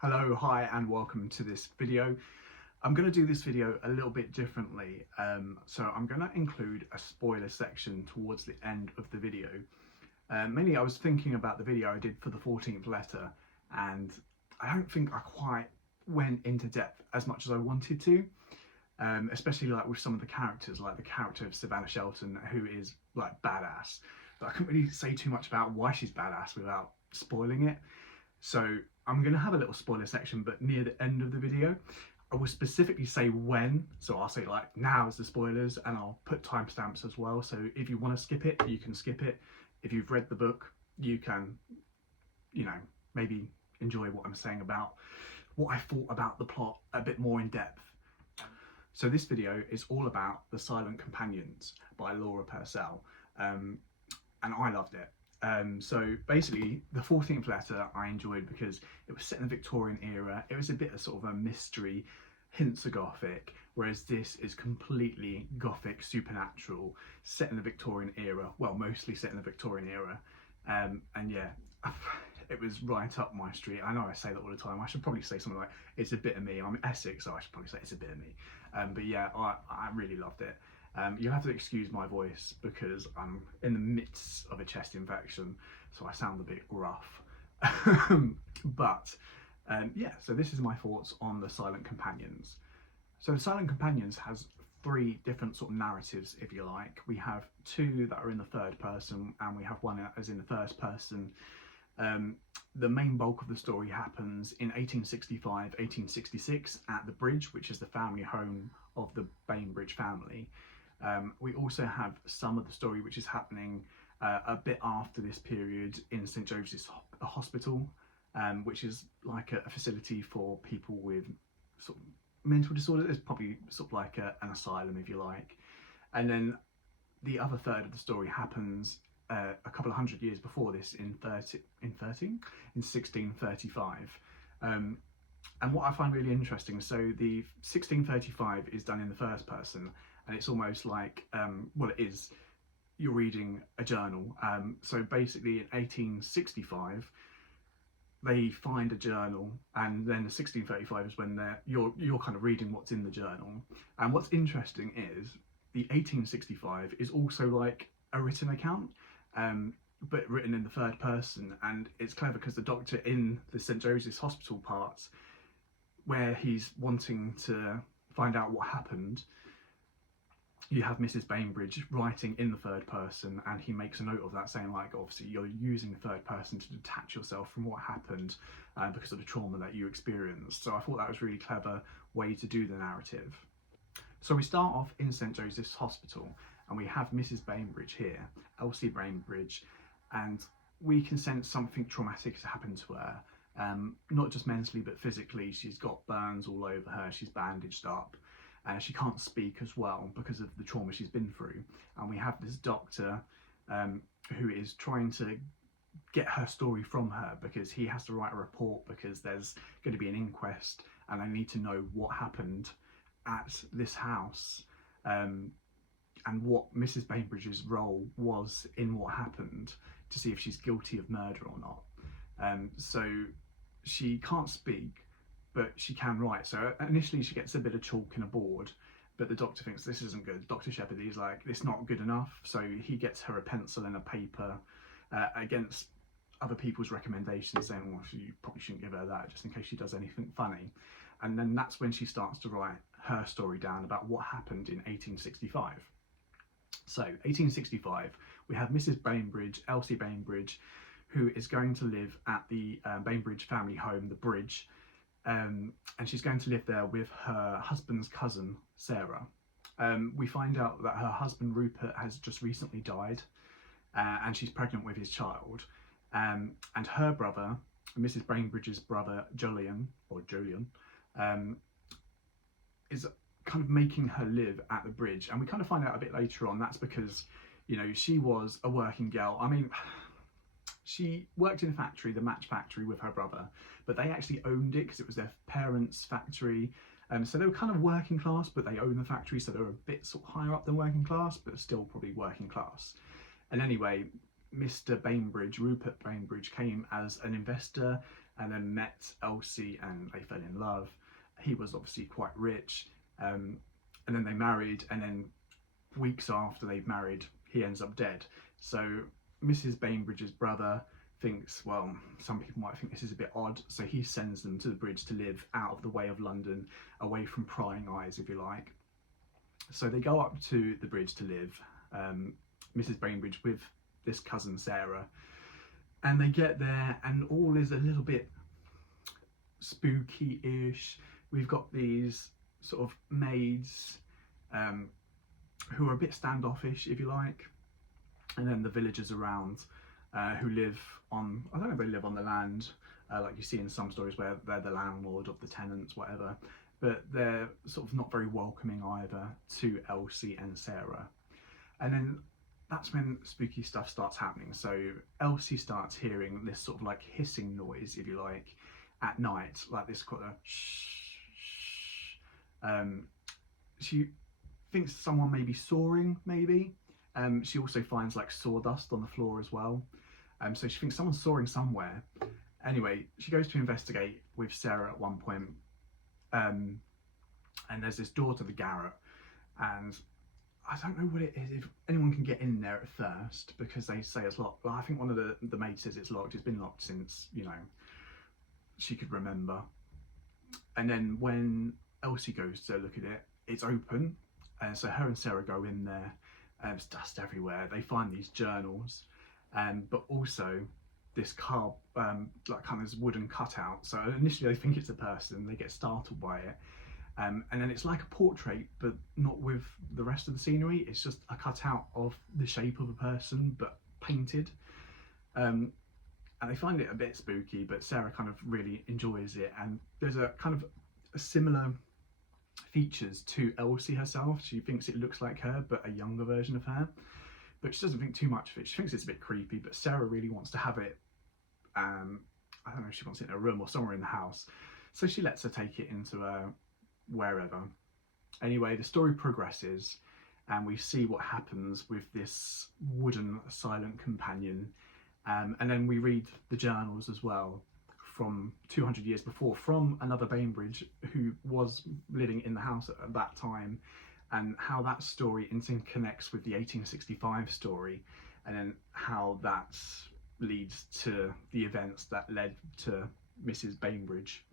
Hello, hi, and welcome to this video. I'm going to do this video a little bit differently. So I'm going to include a spoiler section towards the end of the video. Mainly I was thinking about the video I did for the 14th letter, and I don't think I quite went into depth as much as I wanted to, especially like with some of the characters, like the character of Savannah Shelton, who is like badass. But I couldn't really say too much about why she's badass without spoiling it. So I'm going to have a little spoiler section, but near the end of the video, I will specifically say when. So I'll say like now is the spoilers, and I'll put timestamps as well. So if you want to skip it, you can skip it. If you've read the book, you can, maybe enjoy what I'm saying about what I thought about the plot a bit more in depth. So this video is all about The Silent Companions by Laura Purcell, and I loved it. So basically, the 14th letter I enjoyed because it was set in the Victorian era. It was a bit of sort of a mystery, hints of Gothic, whereas this is completely Gothic, supernatural, set in the Victorian era. Well, mostly set in the Victorian era. And yeah, it was right up my street. I know I say that all the time. I should probably say something like, it's a bit of me. I'm Essex, so I should probably say it's a bit of me. But yeah, I really loved it. You'll have to excuse my voice because I'm in the midst of a chest infection, so I sound a bit gruff. But yeah, so this is my thoughts on The Silent Companions. So The Silent Companions has three different sort of narratives, if you like. We have two that are in the third person, and we have one as in the first person. The main bulk of the story happens in 1865, 1866 at the Bridge, which is the family home of the Bainbridge family. We also have some of the story which is happening a bit after this period in St Joseph's Hospital, which is like a facility for people with sort of mental disorders. It's probably sort of like an asylum, if you like. And then the other third of the story happens a couple of hundred years before this in 1635. And what I find really interesting, so the 1635 is done in the first person, and it's almost like, well, it is, you're reading a journal. So basically in 1865, they find a journal, and then the 1635 is when you're kind of reading what's in the journal. And what's interesting is the 1865 is also like a written account, but written in the third person. And it's clever because the doctor in the St Joseph's Hospital parts, where he's wanting to find out what happened, you have Mrs. Bainbridge writing in the third person, and he makes a note of that, saying like, obviously you're using the third person to detach yourself from what happened because of the trauma that you experienced. So I thought that was a really clever way to do the narrative. So we start off in St Joseph's Hospital, and we have Mrs. Bainbridge here, Elsie Bainbridge, and we can sense something traumatic has happened to her. Not just mentally but physically. She's got burns all over her, she's bandaged up, she can't speak as well because of the trauma she's been through. And we have this doctor who is trying to get her story from her, because he has to write a report because there's going to be an inquest and they need to know what happened at this house, and what Mrs. Bainbridge's role was in what happened, to see if she's guilty of murder or not. So she can't speak, but she can write. So initially she gets a bit of chalk and a board, but the doctor thinks this isn't good. Dr. Shepherd is like, it's not good enough. So he gets her a pencil and a paper against other people's recommendations, saying, well, you probably shouldn't give her that just in case she does anything funny. And then that's when she starts to write her story down about what happened in 1865. So 1865, we have Mrs. Bainbridge, Elsie Bainbridge, who is going to live at the Bainbridge family home, the Bridge, and she's going to live there with her husband's cousin, Sarah. We find out that her husband, Rupert, has just recently died, and she's pregnant with his child. And her brother, Mrs. Bainbridge's brother, Jolyon, is kind of making her live at the Bridge. And we kind of find out a bit later on that's because, she was a working girl. I mean, she worked in a factory, the match factory, with her brother, but they actually owned it because it was their parents' factory. So they were kind of working class, but they owned the factory, so they were a bit sort of higher up than working class, but still probably working class. And anyway, Mr. Bainbridge, Rupert Bainbridge, came as an investor and then met Elsie and they fell in love. He was obviously quite rich, and then they married, and then weeks after they've married, he ends up dead. So Mrs. Bainbridge's brother thinks, well, some people might think this is a bit odd, so he sends them to the bridge to live out of the way of London, away from prying eyes, if you like. So they go up to the bridge to live, Mrs. Bainbridge with this cousin Sarah, and they get there and all is a little bit spooky-ish. We've got these sort of maids who are a bit standoffish, if you like, and then the villagers around who live on, I don't know if they live on the land, like you see in some stories where they're the landlord of the tenants, whatever, but they're sort of not very welcoming either to Elsie and Sarah. And then that's when spooky stuff starts happening. So Elsie starts hearing this sort of like hissing noise, if you like, at night, like this kind of shh, shh. She thinks someone may be soaring, maybe. She also finds like sawdust on the floor as well. So she thinks someone's soaring somewhere. Anyway, she goes to investigate with Sarah at one point. And there's this door to the garret, and I don't know what it is, if anyone can get in there at first, because they say it's locked. Well, I think one of the maids says it's locked. It's been locked since, you know, she could remember. And then when Elsie goes to look at it, it's open. So her and Sarah go in there, and there's dust everywhere. They find these journals, but also this like kind of this wooden cutout. So initially they think it's a person, they get startled by it. And then it's like a portrait, but not with the rest of the scenery. It's just a cutout of the shape of a person, but painted. And they find it a bit spooky, but Sarah kind of really enjoys it. And there's a kind of a similar features to Elsie herself. She thinks it looks like her, but a younger version of her. But she doesn't think too much of it. She thinks it's a bit creepy, but Sarah really wants to have it. I don't know if she wants it in a room or somewhere in the house. So she lets her take it into wherever. Anyway, the story progresses and we see what happens with this wooden silent companion. And then we read the journals as well from 200 years before, from another Bainbridge who was living in the house at that time, and how that story interconnects with the 1865 story, and then how that leads to the events that led to Mrs. Bainbridge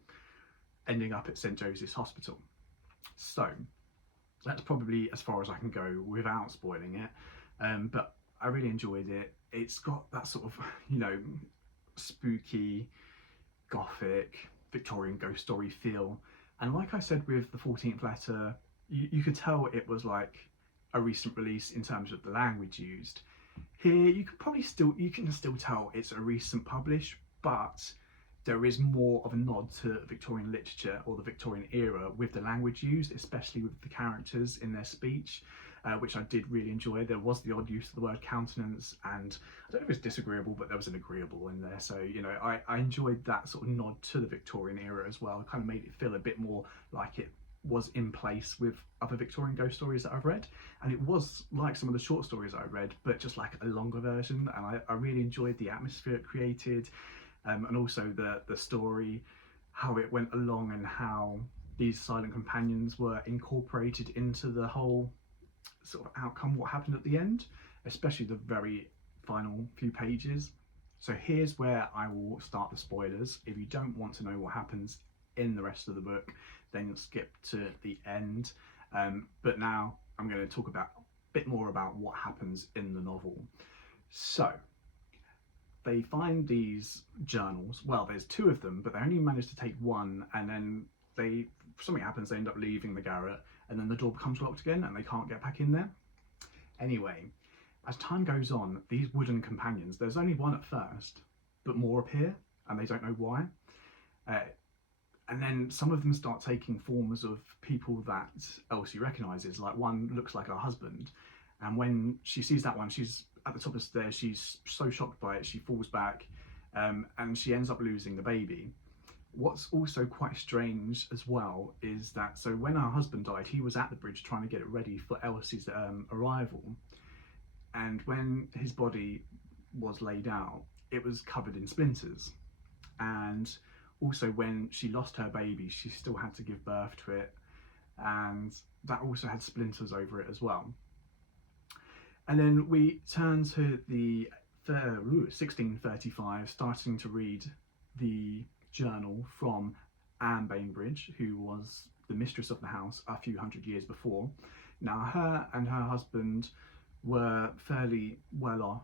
ending up at St. Joseph's Hospital. So that's probably as far as I can go without spoiling it, but I really enjoyed it. It's got that sort of, you know, spooky, gothic, Victorian ghost story feel, and like I said with the 14th letter, you could tell it was like a recent release in terms of the language used. Here you can still tell it's a recent publish, but there is more of a nod to Victorian literature or the Victorian era with the language used, especially with the characters in their speech, which I did really enjoy. There was the odd use of the word countenance, and I don't know if it's disagreeable, but there was an agreeable in there. So, you know, I enjoyed that sort of nod to the Victorian era as well. It kind of made it feel a bit more like it was in place with other Victorian ghost stories that I've read, and it was like some of the short stories I read, but just like a longer version. And I really enjoyed the atmosphere it created, and also the story, how it went along, and how these silent companions were incorporated into the whole sort of outcome, what happened at the end, especially the very final few pages. So here's where I will start the spoilers. If you don't want to know what happens in the rest of the book, then skip to the end. But now I'm going to talk about a bit more about what happens in the novel. So they find these journals. Well, there's two of them, but they only manage to take one, and then something happens, they end up leaving the garret, and then the door becomes locked again and they can't get back in there. Anyway, as time goes on, these wooden companions, there's only one at first, but more appear, and they don't know why. And then some of them start taking forms of people that Elsie recognises. Like one looks like her husband, and when she sees that one, she's at the top of the stairs, she's so shocked by it, she falls back, and she ends up losing the baby. What's also quite strange as well is that, so when her husband died, he was at the bridge trying to get it ready for Elsie's arrival, and when his body was laid out, it was covered in splinters. And also when she lost her baby, she still had to give birth to it, and that also had splinters over it as well. And then we turn to the 1635, starting to read the journal from Anne Bainbridge, who was the mistress of the house a few hundred years before. Now, her and her husband were fairly well off.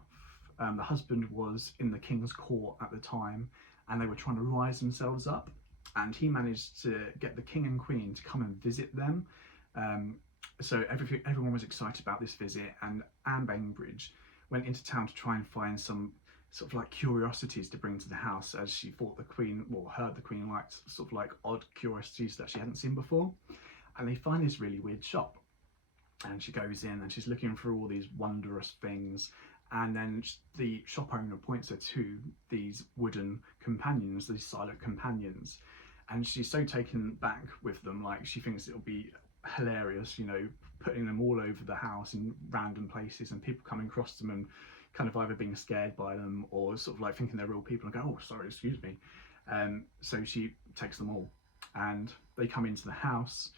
The husband was in the king's court at the time, and they were trying to rise themselves up, and he managed to get the king and queen to come and visit them. So everyone was excited about this visit, and Anne Bainbridge went into town to try and find some sort of like curiosities to bring to the house, as she thought the queen, or heard the queen liked sort of like odd curiosities that she hadn't seen before. And they find this really weird shop, and she goes in and she's looking for all these wondrous things, and then the shop owner points her to these wooden companions, these silent companions, and she's so taken back with them, like she thinks it'll be hilarious, you know, putting them all over the house in random places, and people coming across them and kind of either being scared by them or sort of like thinking they're real people and go, oh sorry, excuse me. So she takes them all, and they come into the house.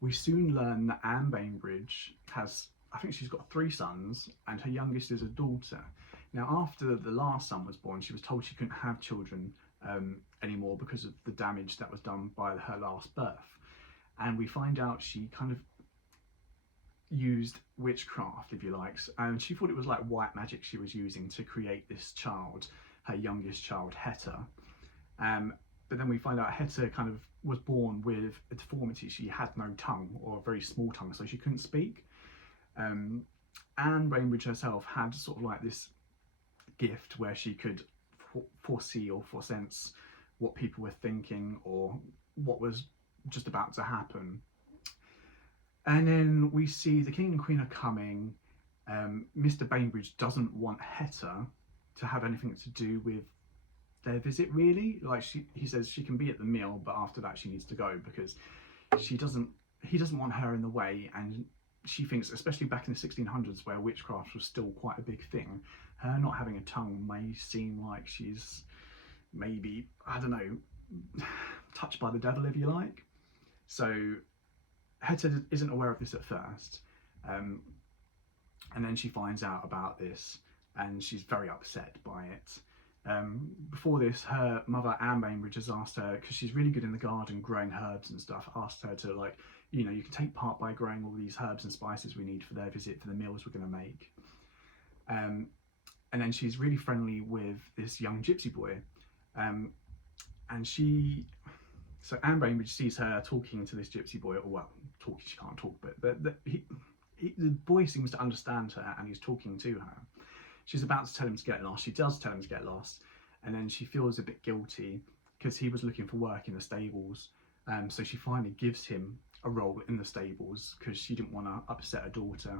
We soon learn that Anne Bainbridge has, I think she's got 3 sons, and her youngest is a daughter. Now, after the last son was born, she was told she couldn't have children anymore because of the damage that was done by her last birth. And we find out she kind of used witchcraft, if you like, and she thought it was like white magic she was using to create this child, her youngest child, Hetta. But then we find out Hetta kind of was born with a deformity. She had no tongue, or a very small tongue, so she couldn't speak. Anne Bainbridge herself had sort of like this gift where she could foresee or foresense what people were thinking or what was just about to happen. And then we see the king and queen are coming. Mr. Bainbridge doesn't want Hetta to have anything to do with their visit, really. Like he says she can be at the meal, but after that she needs to go, because he doesn't want her in the way. And she thinks, especially back in the 1600s where witchcraft was still quite a big thing, her not having a tongue may seem like she's maybe, I don't know, touched by the devil, if you like. So Hetta isn't aware of this at first, and then she finds out about this and she's very upset by it. Before this, her mother Anne Bainbridge has asked her, because she's really good in the garden growing herbs and stuff, asked her to, like, you know, you can take part by growing all these herbs and spices we need for their visit, for the meals we're going to make. And then she's really friendly with this young gypsy boy, and so Anne Bainbridge sees her talking to this gypsy boy, or well, talking, she can't talk, but the boy seems to understand her and he's talking to her. She's about to tell him to get lost. She does tell him to get lost, and then she feels a bit guilty because he was looking for work in the stables. So she finally gives him a role in the stables because she didn't want to upset her daughter.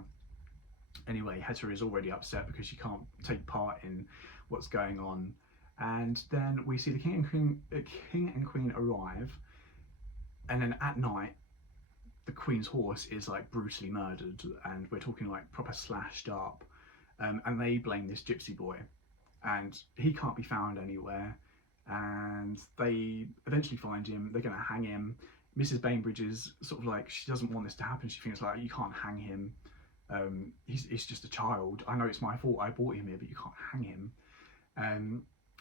Anyway, Hetta is already upset because she can't take part in what's going on. And then we see the king and queen arrive, and then at night the queen's horse is like brutally murdered, and we're talking like proper slashed up. And they blame this gypsy boy, and he can't be found anywhere, and they eventually find him. They're going to hang him. Mrs. Bainbridge is sort of like, she doesn't want this to happen. She thinks like, you can't hang him. He's just a child. I know it's my fault, I brought him here, but you can't hang him.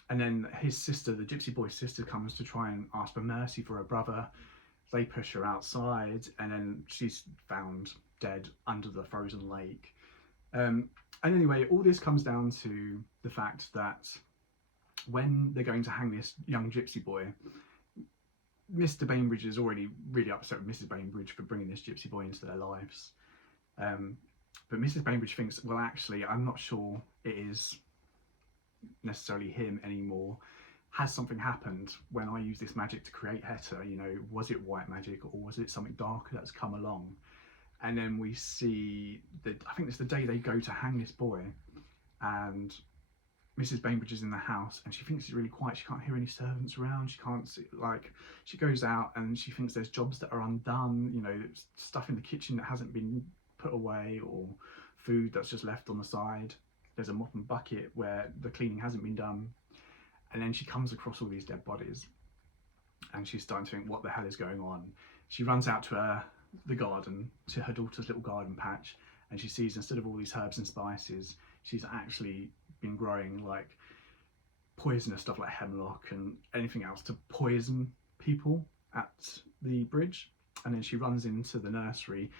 And then his sister, the gypsy boy's sister, comes to try and ask for mercy for her brother. They push her outside, and then she's found dead under the frozen lake. And anyway, all this comes down to the fact that when they're going to hang this young gypsy boy, Mr. Bainbridge is already really upset with Mrs. Bainbridge for bringing this gypsy boy into their lives. But Mrs. Bainbridge thinks, well, actually, I'm not sure it is necessarily him anymore. Has something happened when I used this magic to create Hetta? You know, was it white magic, or was it something darker that's come along? And then we see that, I think it's the day they go to hang this boy, and Mrs. Bainbridge is in the house, and she thinks it's really quiet. She can't hear any servants around. She can't see, like, she goes out and she thinks there's jobs that are undone, you know, stuff in the kitchen that hasn't been put away, or food that's just left on the side. There's a mop and bucket where the cleaning hasn't been done. And then she comes across all these dead bodies. and she's starting to think, what the hell is going on? She runs out to the garden, to her daughter's little garden patch, and she sees, instead of all these herbs and spices, she's actually been growing like poisonous stuff like hemlock and anything else to poison people at the bridge. And then she runs into the nursery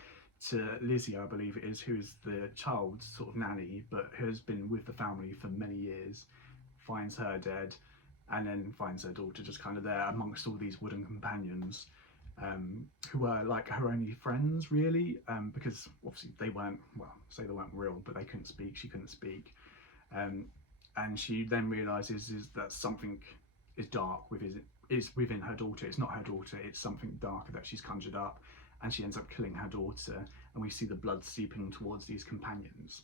to Lizzie, I believe it is, who is the child's sort of nanny, but has been with the family for many years, finds her dead, and then finds her daughter just kind of there amongst all these wooden companions, who were like her only friends, really, because obviously they weren't, well, say they weren't real, but they couldn't speak, she couldn't speak. And she then realises is that something is dark is within her daughter. It's not her daughter, it's something darker that she's conjured up, and she ends up killing her daughter, and we see the blood seeping towards these companions.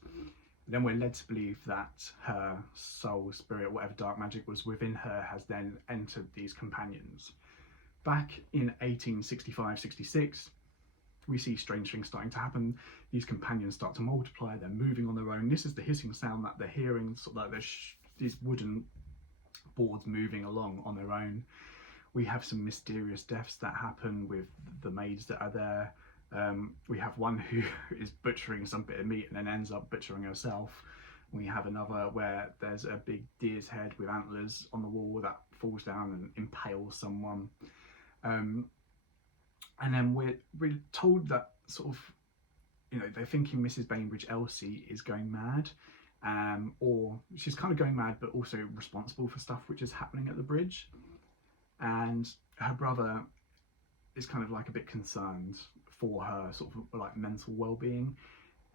Then we're led to believe that her soul, spirit, whatever dark magic was within her has then entered these companions. Back in 1865-66, we see strange things starting to happen. These companions start to multiply, they're moving on their own. This is the hissing sound that they're hearing, so that there's these wooden boards moving along on their own. We have some mysterious deaths that happen with the maids that are there. We have one who is butchering some bit of meat and then ends up butchering herself. We have another where there's a big deer's head with antlers on the wall that falls down and impales someone. And then we're told that sort of, you know, they're thinking Mrs. Bainbridge Elsie is going mad, or she's kind of going mad but also responsible for stuff which is happening at the bridge. And her brother is kind of like a bit concerned for her sort of like mental well-being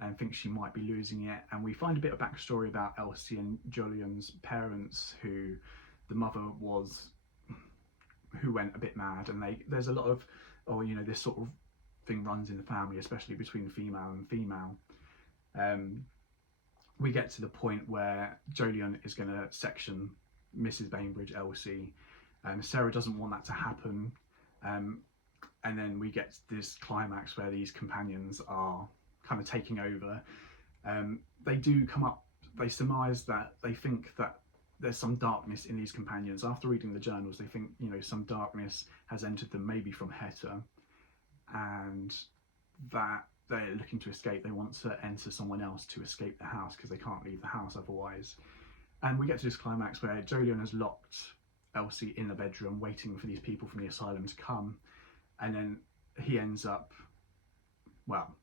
and thinks she might be losing it. And we find a bit of backstory about Elsie and Julian's parents, who the mother was, who went a bit mad, and there's a lot of, oh, you know, this sort of thing runs in the family, especially between female and female. We get to the point where Jolyon is going to section Mrs. Bainbridge Elsie. Sarah doesn't want that to happen. And then we get this climax where these companions are kind of taking over. They do come up, they surmise that they think that there's some darkness in these companions. After reading the journals, they think, you know, some darkness has entered them, maybe from Heta, and that they're looking to escape. They want to enter someone else to escape the house because they can't leave the house otherwise. And we get to this climax where Jolyon has locked Elsie in the bedroom waiting for these people from the asylum to come, and then he ends up, well,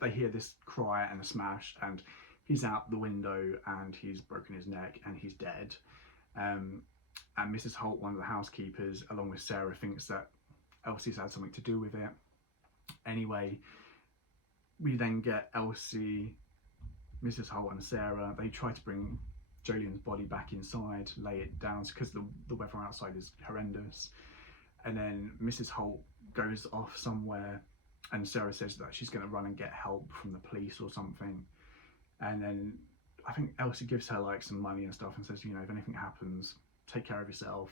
they hear this cry and a smash, and he's out the window and he's broken his neck and he's dead. And Mrs. Holt, one of the housekeepers, along with Sarah, thinks that Elsie's had something to do with it. Anyway, we then get Elsie, Mrs. Holt and Sarah, they try to bring Jolyon's body back inside, lay it down, because the weather outside is horrendous. And then Mrs. Holt goes off somewhere, and Sarah says that she's going to run and get help from the police or something. And then I think Elsie gives her like some money and stuff and says, you know, if anything happens, take care of yourself.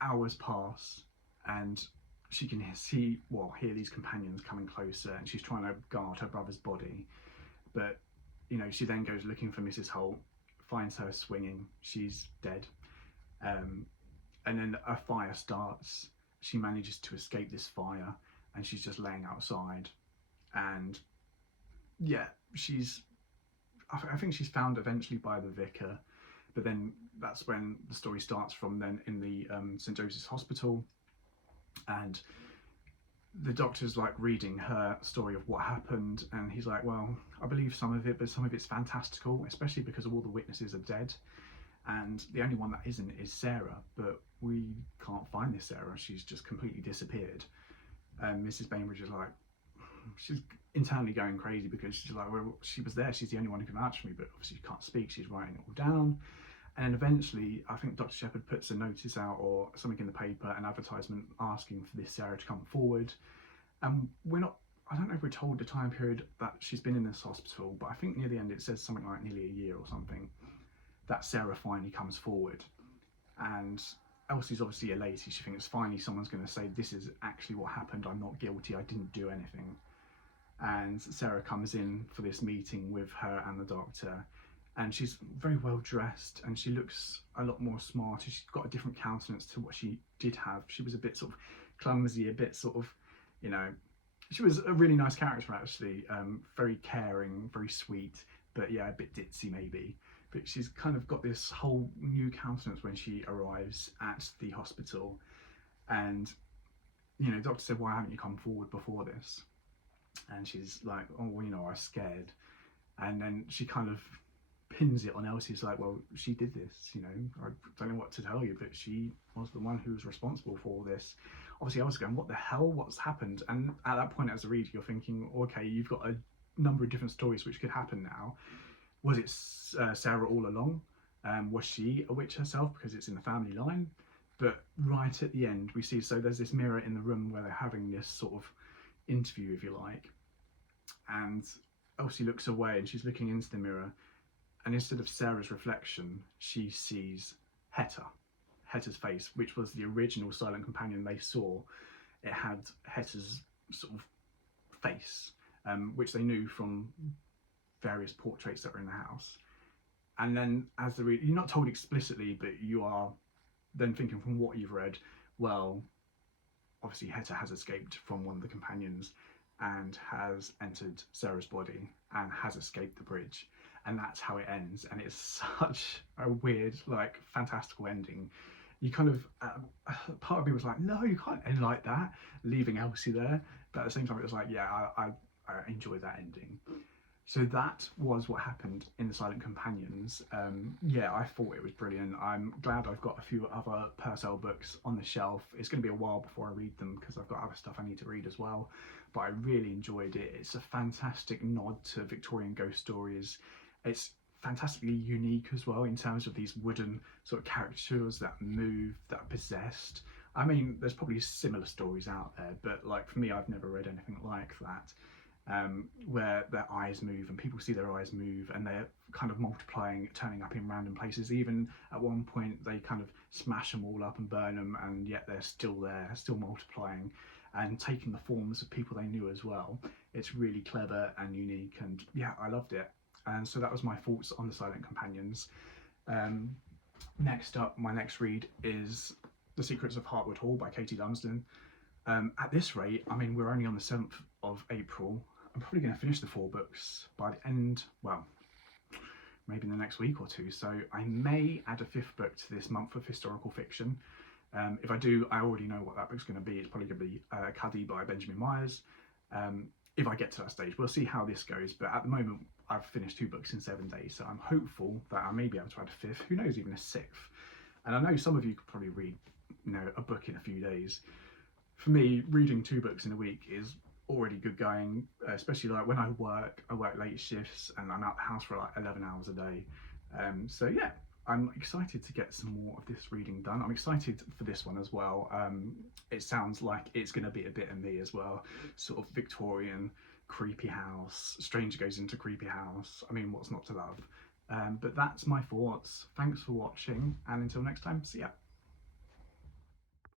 Hours pass and she can hear these companions coming closer, and she's trying to guard her brother's body. But, you know, she then goes looking for Mrs. Holt, finds her swinging, she's dead. And then a fire starts. She manages to escape this fire and she's just laying outside. And yeah, I think she's found eventually by the vicar, but then that's when the story starts from then in the St. Joseph's Hospital, and the doctor's like reading her story of what happened, and he's like, well, I believe some of it, but some of it's fantastical, especially because all the witnesses are dead, and the only one that isn't is Sarah, but we can't find this Sarah, she's just completely disappeared. Mrs. Bainbridge is like, she's internally going crazy because she's like, well, she was there, she's the only one who can vouch for me, but obviously she can't speak, she's writing it all down. And then eventually I think Dr. Shepherd puts a notice out or something in the paper, an advertisement asking for this Sarah to come forward. And I don't know if we're told the time period that she's been in this hospital, but I think near the end it says something like nearly a year or something, that Sarah finally comes forward. And Elsie's obviously elated, she thinks finally someone's going to say this is actually what happened, I'm not guilty, I didn't do anything. And Sarah comes in for this meeting with her and the doctor, and she's very well dressed, and she looks a lot more smart. She's got a different countenance to what she did have. She was a bit sort of clumsy, a bit sort of, you know, she was a really nice character actually, very caring, very sweet, but yeah, a bit ditzy maybe. But she's kind of got this whole new countenance when she arrives at the hospital, and you know, the doctor said, "Why haven't you come forward before this?" And she's like, "Oh, well, you know, I was scared." And then she kind of pins it on Elsie. It's like, well, she did this, you know, I don't know what to tell you, but she was the one who was responsible for all this. Obviously, I was going, what the hell, what's happened? And at that point, as a reader, you're thinking, okay, you've got a number of different stories which could happen now. Was it Sarah all along? Was she a witch herself, because it's in the family line? But right at the end, we see, so there's this mirror in the room where they're having this sort of interview, if you like, and Elsie looks away and she's looking into the mirror, and instead of Sarah's reflection, she sees Hetter's face, which was the original silent companion they saw. It had Hetter's sort of face, which they knew from various portraits that were in the house. And then as the reader, you're not told explicitly, but you are then thinking from what you've read, well, obviously Hetter has escaped from one of the companions and has entered Sarah's body and has escaped the bridge, and that's how it ends. And it's such a weird, like, fantastical ending. You kind of part of me was like, no, you can't end like that, leaving Elsie there, but at the same time it was like, yeah, I enjoy that ending. So that was what happened in the Silent Companions. Yeah, I thought it was brilliant. I'm glad I've got a few other Purcell books on the shelf. It's going to be a while before I read them because I've got other stuff I need to read as well. But I really enjoyed it. It's a fantastic nod to Victorian ghost stories. It's fantastically unique as well in terms of these wooden sort of caricatures that move, that are possessed. I mean, there's probably similar stories out there, but like for me, I've never read anything like that. Where their eyes move and people see their eyes move and they're kind of multiplying, turning up in random places. Even at one point they kind of smash them all up and burn them, and yet they're still there, still multiplying and taking the forms of people they knew as well. It's really clever and unique, and yeah, I loved it. And so that was my thoughts on the Silent Companions. Next up, my next read is The Secrets of Hartwood Hall by Katie Lumsden. At this rate, I mean, we're only on the 7th of April. I'm probably going to finish the 4 books by the end, well, maybe in the next week or two. So I may add a 5th book to this month of historical fiction. If I do, I already know what that book's going to be. It's probably going to be Cuddy by Benjamin Myers. If I get to that stage, we'll see how this goes. But at the moment, I've finished 2 books in 7 days. So I'm hopeful that I may be able to add a 5th. Who knows, even a 6th. And I know some of you could probably read, you know, a book in a few days. For me, reading 2 books in a week is already good going, especially like when I work late shifts and I'm out the house for like 11 hours a day. So yeah, I'm excited to get some more of this reading done. I'm excited for this one as well. It sounds like it's going to be a bit of me as well, sort of Victorian, creepy house, stranger goes into creepy house. I mean, what's not to love? But that's my thoughts. Thanks for watching, and until next time, see ya.